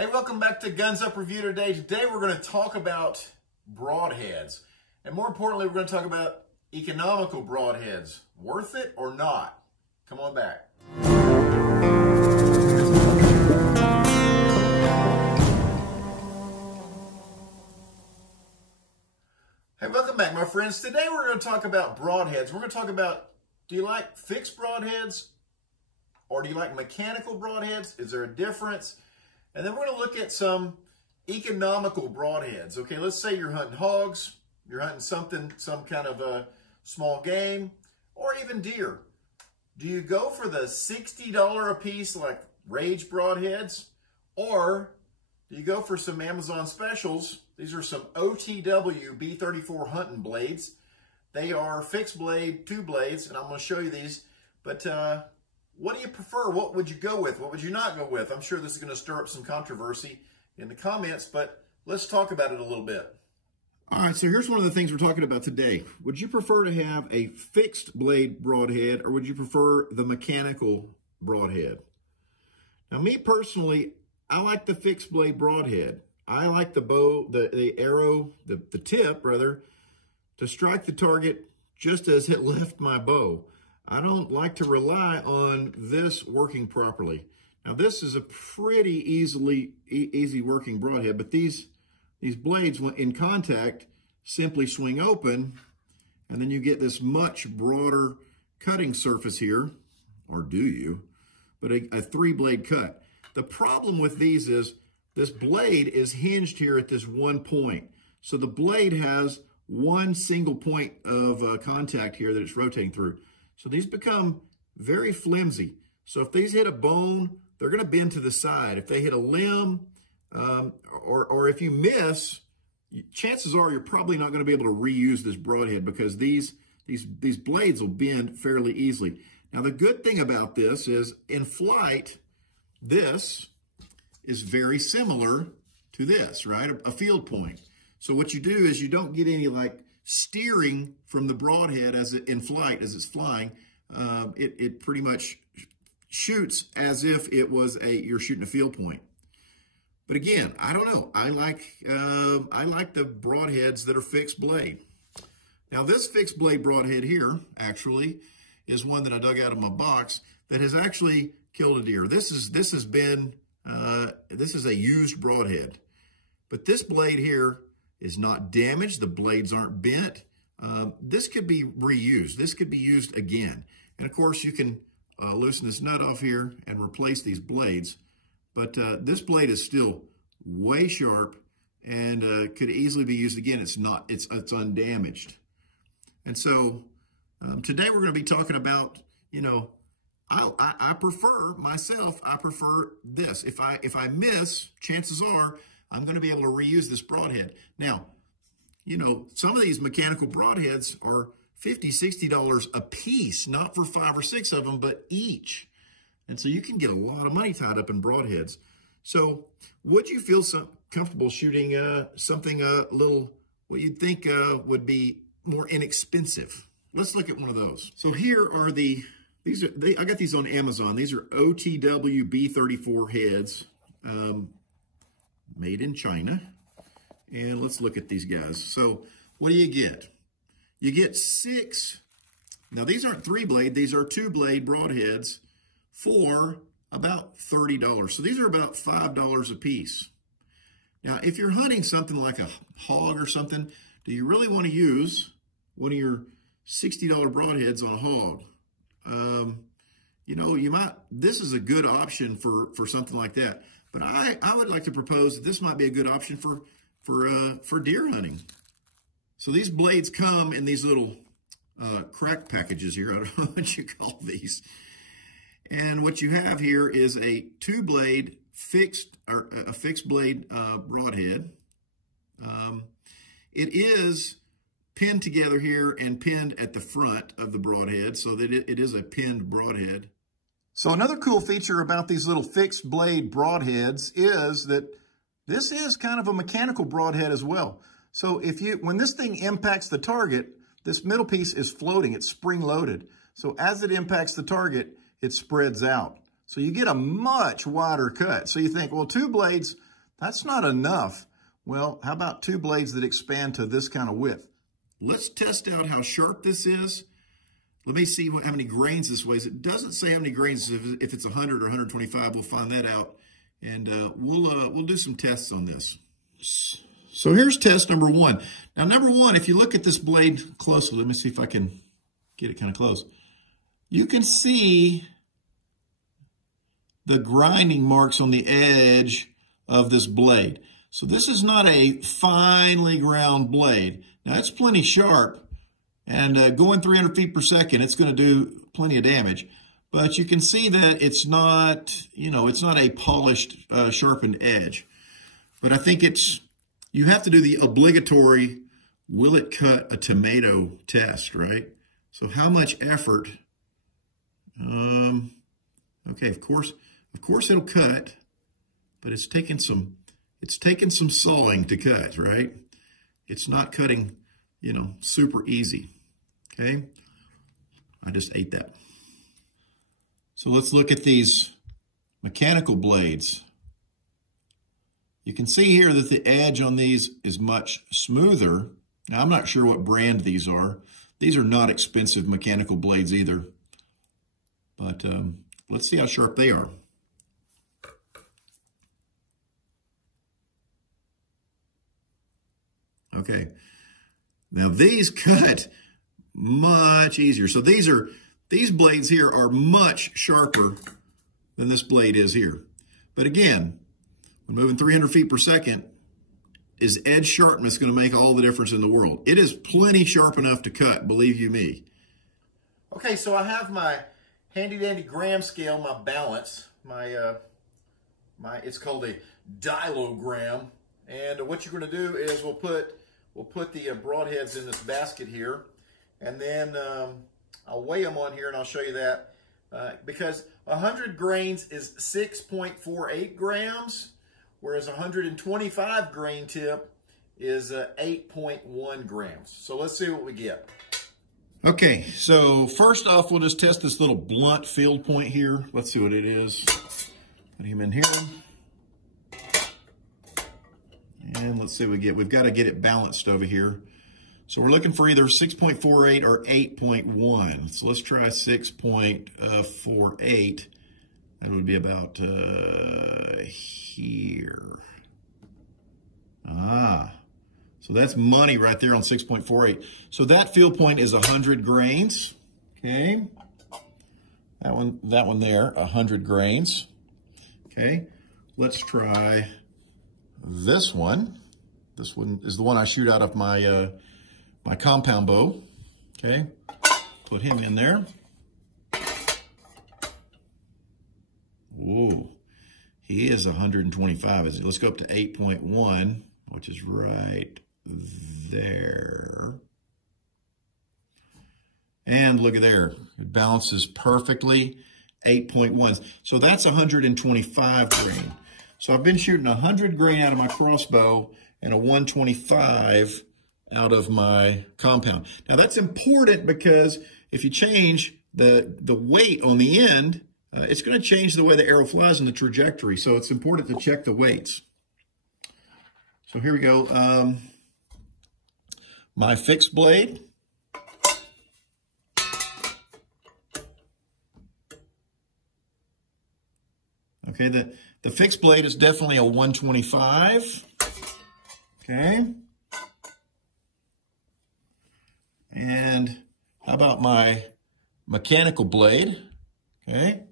Hey, welcome back to Guns Up Review today. Today we're going to talk about broadheads. And more importantly, we're going to talk about economical broadheads. Worth it or not? Come on back. Hey, welcome back, my friends. Today we're going to talk about broadheads. We're going to talk about, do you like fixed broadheads or do you like mechanical broadheads? Is there a difference? And then we're going to look at some economical broadheads. Okay, let's say you're hunting hogs, you're hunting something, some kind of a small game, or even deer. Do you go for the $60 a piece like Rage broadheads, or do you go for some Amazon specials? These are some OTW B34 hunting blades. They are fixed blade, two blades, and I'm going to show you these. But what do you prefer? What would you go with? What would you not go with? I'm sure this is going to stir up some controversy in the comments, but let's talk about it a little bit. All right, so here's one of the things we're talking about today. Would you prefer to have a fixed blade broadhead, or would you prefer the mechanical broadhead? Now, me personally, I like the fixed blade broadhead. I like the bow, the arrow, the tip, rather, to strike the target just as it left my bow. I don't like to rely on this working properly. Now, this is a pretty easy working broadhead, but these blades, when in contact, simply swing open, and then you get this much broader cutting surface here, or do you? But a three-blade cut. The problem with these is this blade is hinged here at this one point. So the blade has one single point of contact here that it's rotating through. So these become very flimsy. So if these hit a bone, they're going to bend to the side. If they hit a limb, or if you miss, chances are you're probably not going to be able to reuse this broadhead because these blades will bend fairly easily. Now, the good thing about this is in flight, this is very similar to this, right? A field point. So what you do is you don't get any like steering from the broadhead as it in flight, as it's flying. It pretty much shoots as if it was you're shooting a field point. But again, I don't know. I like the broadheads that are fixed blade. Now this fixed blade broadhead here actually is one that I dug out of my box that has actually killed a deer. This is a used broadhead, but this blade here is not damaged. The blades aren't bent. This could be reused. This could be used again. And of course you can loosen this nut off here and replace these blades. But this blade is still way sharp and could easily be used again. It's undamaged. And so today we're going to be talking about, you know, I prefer this. If I miss, chances are I'm going to be able to reuse this broadhead. Now, you know, some of these mechanical broadheads are $50, $60 a piece, not for 5 or 6 of them, but each. And so you can get a lot of money tied up in broadheads. So would you feel comfortable shooting something a little, what you'd think would be more inexpensive? Let's look at one of those. So here are I got these on Amazon. These are OTW B34 heads, made in China. And let's look at these guys. So what do you get? You get 6. Now these aren't 3-blade, these are 2-blade broadheads for about $30. So these are about $5 a piece. Now, if you're hunting something like a hog or something, do you really want to use one of your $60 broadheads on a hog? You know, this is a good option for something like that. But I would like to propose that this might be a good option for deer hunting. So these blades come in these little crack packages here. I don't know what you call these. And what you have here is a 2-blade fixed blade broadhead. It is pinned together here and pinned at the front of the broadhead so that it is a pinned broadhead. So another cool feature about these little fixed blade broadheads is that this is kind of a mechanical broadhead as well. So when this thing impacts the target, this middle piece is floating, it's spring loaded. So as it impacts the target, it spreads out. So you get a much wider cut. So you think, well, 2 blades That's not enough. Well, how about 2 blades that expand to this kind of width? Let's test out how sharp this is. Let me see how many grains this weighs. It doesn't say how many grains. If it's 100 or 125, we'll find that out. And we'll do some tests on this. So here's test number 1. Now, number 1, if you look at this blade closely, let me see if I can get it kind of close. You can see the grinding marks on the edge of this blade. So this is not a finely ground blade. Now, it's plenty sharp, and going 300 feet per second, it's going to do plenty of damage. But you can see that it's not, it's not a polished, sharpened edge. But I think you have to do the obligatory, will it cut a tomato test, right? So how much effort? Okay, of course it'll cut, but it's taken some sawing to cut, right? It's not cutting, super easy. Okay, I just ate that. So let's look at these mechanical blades. You can see here that the edge on these is much smoother. Now, I'm not sure what brand these are. These are not expensive mechanical blades either. But let's see how sharp they are. Okay. Now, these cut much easier. So these blades here are much sharper than this blade is here. But again, when moving 300 feet per second, is edge sharpness going to make all the difference in the world? It is plenty sharp enough to cut, believe you me. Okay, so I have my handy dandy gram scale, my balance, it's called a dilogram. And what you're going to do is we'll put the broadheads in this basket here, and then I'll weigh them on here, and I'll show you that. Because 100 grains is 6.48 grams, whereas 125 grain tip is 8.1 grams. So let's see what we get. Okay, so first off, we'll just test this little blunt field point here. Let's see what it is. Put him in here. And let's see what we get. We've got to get it balanced over here. So we're looking for either 6.48 or 8.1. So let's try 6.48. That would be about here. So that's money right there on 6.48. So that field point is 100 grains. Okay. That one there, 100 grains. Okay. Let's try this one. This one is the one I shoot out of my my compound bow. Okay. Put him in there. Whoa. He is 125. Let's go up to 8.1, which is right there. And look at there. It balances perfectly. 8.1. So that's 125 grain. So I've been shooting 100 grain out of my crossbow and a 125 out of my compound. Now that's important because if you change the weight on the end, it's going to change the way the arrow flies in the trajectory. So it's important to check the weights. So here we go. My fixed blade. Okay, the fixed blade is definitely a 125. Okay. And how about my mechanical blade? Okay.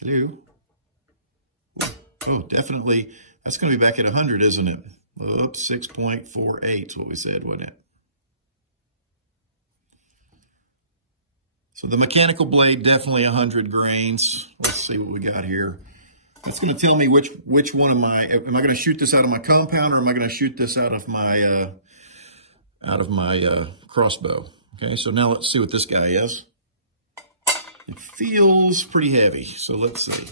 Hello. Oh, definitely. That's going to be back at 100, isn't it? Oops, 6.48 is what we said, wasn't it? So the mechanical blade, definitely 100 grains. Let's see what we got here. That's going to tell me which one am I going to shoot this out of my compound, or am I going to shoot this out of my crossbow? Okay, so now let's see what this guy is. It feels pretty heavy, so let's see.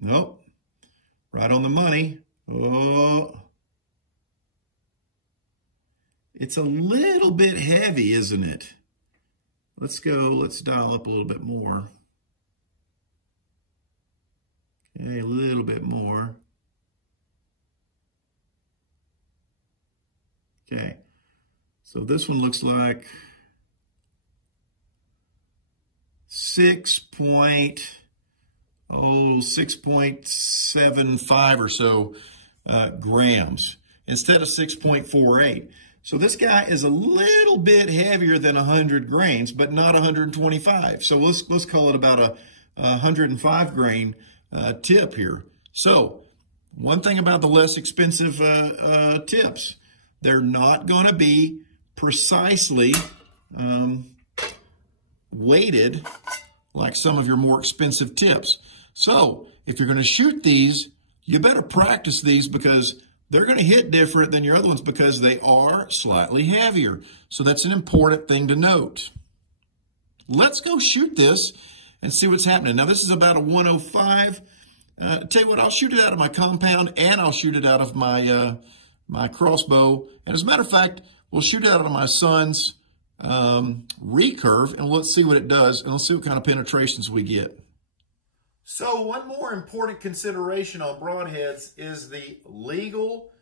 Nope, right on the money. Oh, it's a little bit heavy, isn't it? Let's dial up a little bit more. Okay, a little bit more. Okay, so this one looks like 6.75 or so grams instead of 6.48. So this guy is a little bit heavier than 100 grains, but not 125. So let's call it about a 105 grain tip here. So one thing about the less expensive tips, they're not going to be precisely weighted like some of your more expensive tips. So if you're going to shoot these, you better practice these because they're going to hit different than your other ones because they are slightly heavier. So that's an important thing to note. Let's go shoot this and see what's happening. Now this is about a 105. Tell you what, I'll shoot it out of my compound and I'll shoot it out of my my crossbow. And as a matter of fact, we'll shoot it out of my son's recurve and let's see what it does and let's see what kind of penetrations we get. So one more important consideration on broadheads is the legal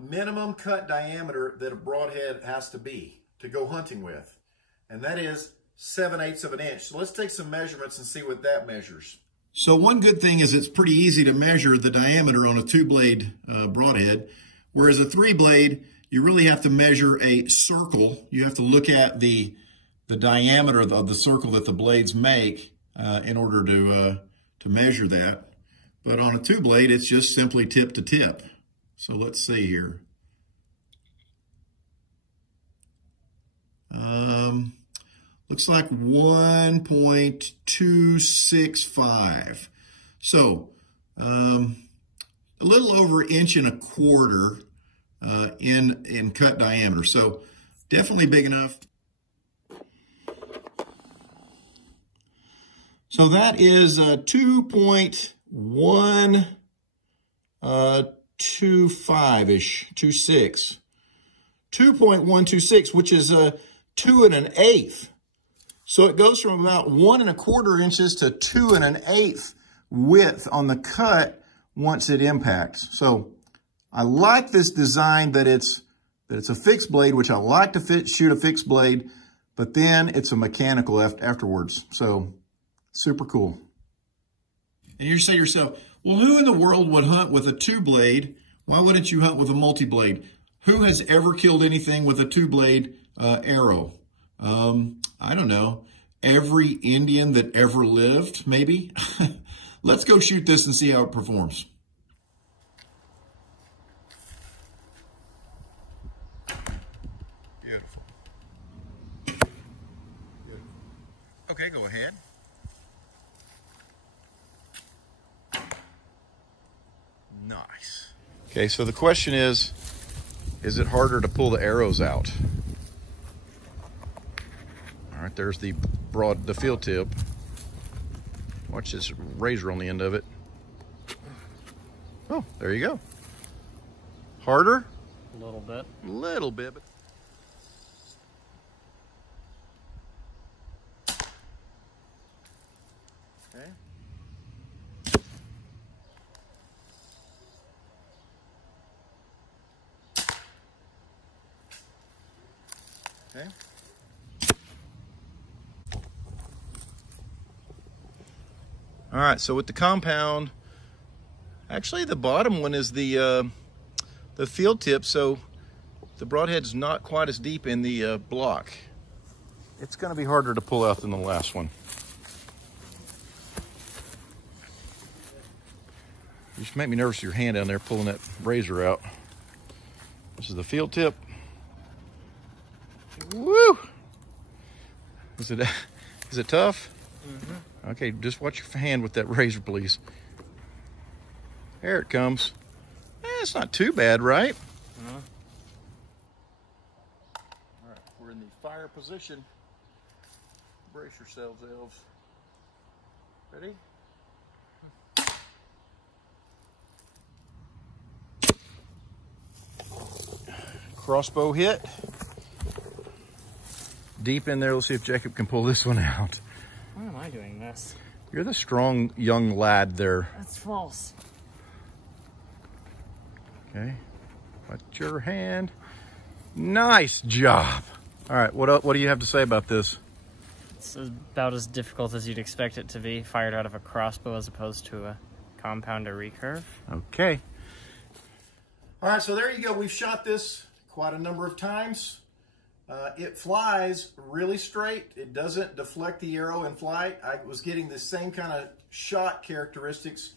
minimum cut diameter that a broadhead has to be to go hunting with. And that is 7/8 of an inch. So let's take some measurements and see what that measures. So one good thing is it's pretty easy to measure the diameter on a 2-blade broadhead, whereas a 3-blade, you really have to measure a circle. You have to look at the diameter of the circle that the blades make in order to measure that. But on a 2-blade, it's just simply tip to tip. So let's see here. Looks like 1.265. So a little over 1.25 inches in cut diameter. So definitely big enough. So that is 2.125-ish, 26. 2.126, which is 2 1/8. So it goes from about 1 1/4 inches to 2 1/8 width on the cut once it impacts. So I like this design that it's a fixed blade, which I like to shoot a fixed blade, but then it's a mechanical afterwards. So super cool. And you say to yourself, well, who in the world would hunt with a 2-blade? Why wouldn't you hunt with a multi-blade? Who has ever killed anything with a 2-blade arrow? I don't know. Every Indian that ever lived, maybe? Let's go shoot this and see how it performs. Beautiful. Beautiful. Okay, go ahead. Nice. Okay, so the question is it harder to pull the arrows out? All right, there's the field tip. Watch this razor on the end of it. Oh, there you go. Harder? A little bit. A little bit. But okay. Okay. All right, so with the compound, actually the bottom one is the field tip, so the broadhead's not quite as deep in the block. It's going to be harder to pull out than the last one. You just make me nervous with your hand down there pulling that razor out. This is the field tip. Woo! Is it tough? Mm-hmm. Okay, just watch your hand with that razor, please. There it comes. It's not too bad, right? Uh-huh. All right, we're in the fire position. Brace yourselves, elves. Ready? Crossbow hit. deep in there. Let's see if Jacob can pull this one out. Why am I doing this? You're the strong young lad there. That's false. Okay, put your hand. Nice job. All right, what do you have to say about this? It's about as difficult as you'd expect it to be, fired out of a crossbow as opposed to a compound or recurve. Okay. All right, so there you go. We've shot this quite a number of times. It flies really straight. It doesn't deflect the arrow in flight. I was getting the same kind of shot characteristics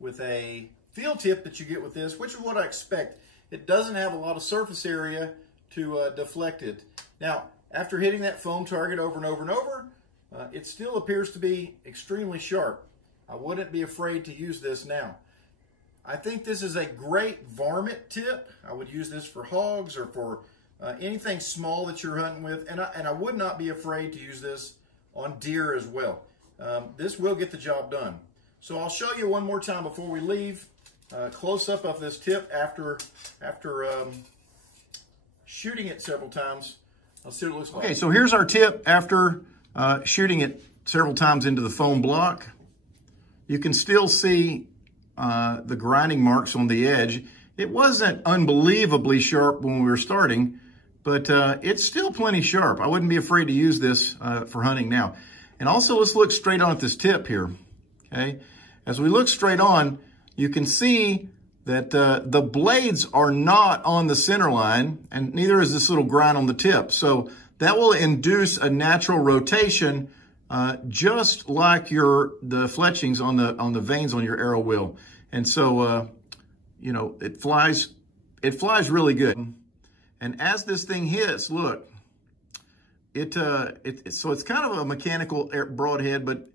with a field tip that you get with this, which is what I expect. It doesn't have a lot of surface area to deflect it. Now, after hitting that foam target over and over and over, it still appears to be extremely sharp. I wouldn't be afraid to use this now. I think this is a great varmint tip. I would use this for hogs or for anything small that you're hunting with, and I would not be afraid to use this on deer as well. This will get the job done. So I'll show you one more time before we leave. Close up of this tip after shooting it several times. Let's see what it looks like. Okay, so here's our tip after shooting it several times into the foam block. You can still see the grinding marks on the edge. It wasn't unbelievably sharp when we were starting, but it's still plenty sharp. I wouldn't be afraid to use this for hunting now. And also, let's look straight on at this tip here, okay? As we look straight on, you can see that the blades are not on the center line, and neither is this little grind on the tip. So that will induce a natural rotation, just like the fletchings on the vanes on your arrow will. And so, you know, it flies really good. And as this thing hits, look, so it's kind of a mechanical broadhead, but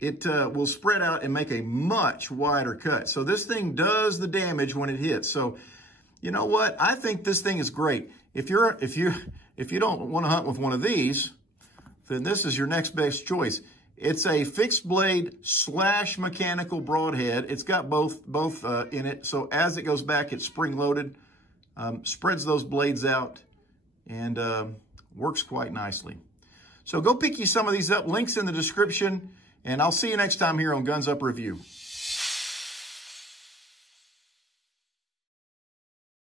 it will spread out and make a much wider cut. So this thing does the damage when it hits. So, you know what? I think this thing is great. If you don't want to hunt with one of these, then this is your next best choice. It's a fixed blade / mechanical broadhead. It's got both in it. So as it goes back, it's spring loaded, spreads those blades out, and works quite nicely. So go pick you some of these up. Links in the description. And I'll see you next time here on Guns Up Review.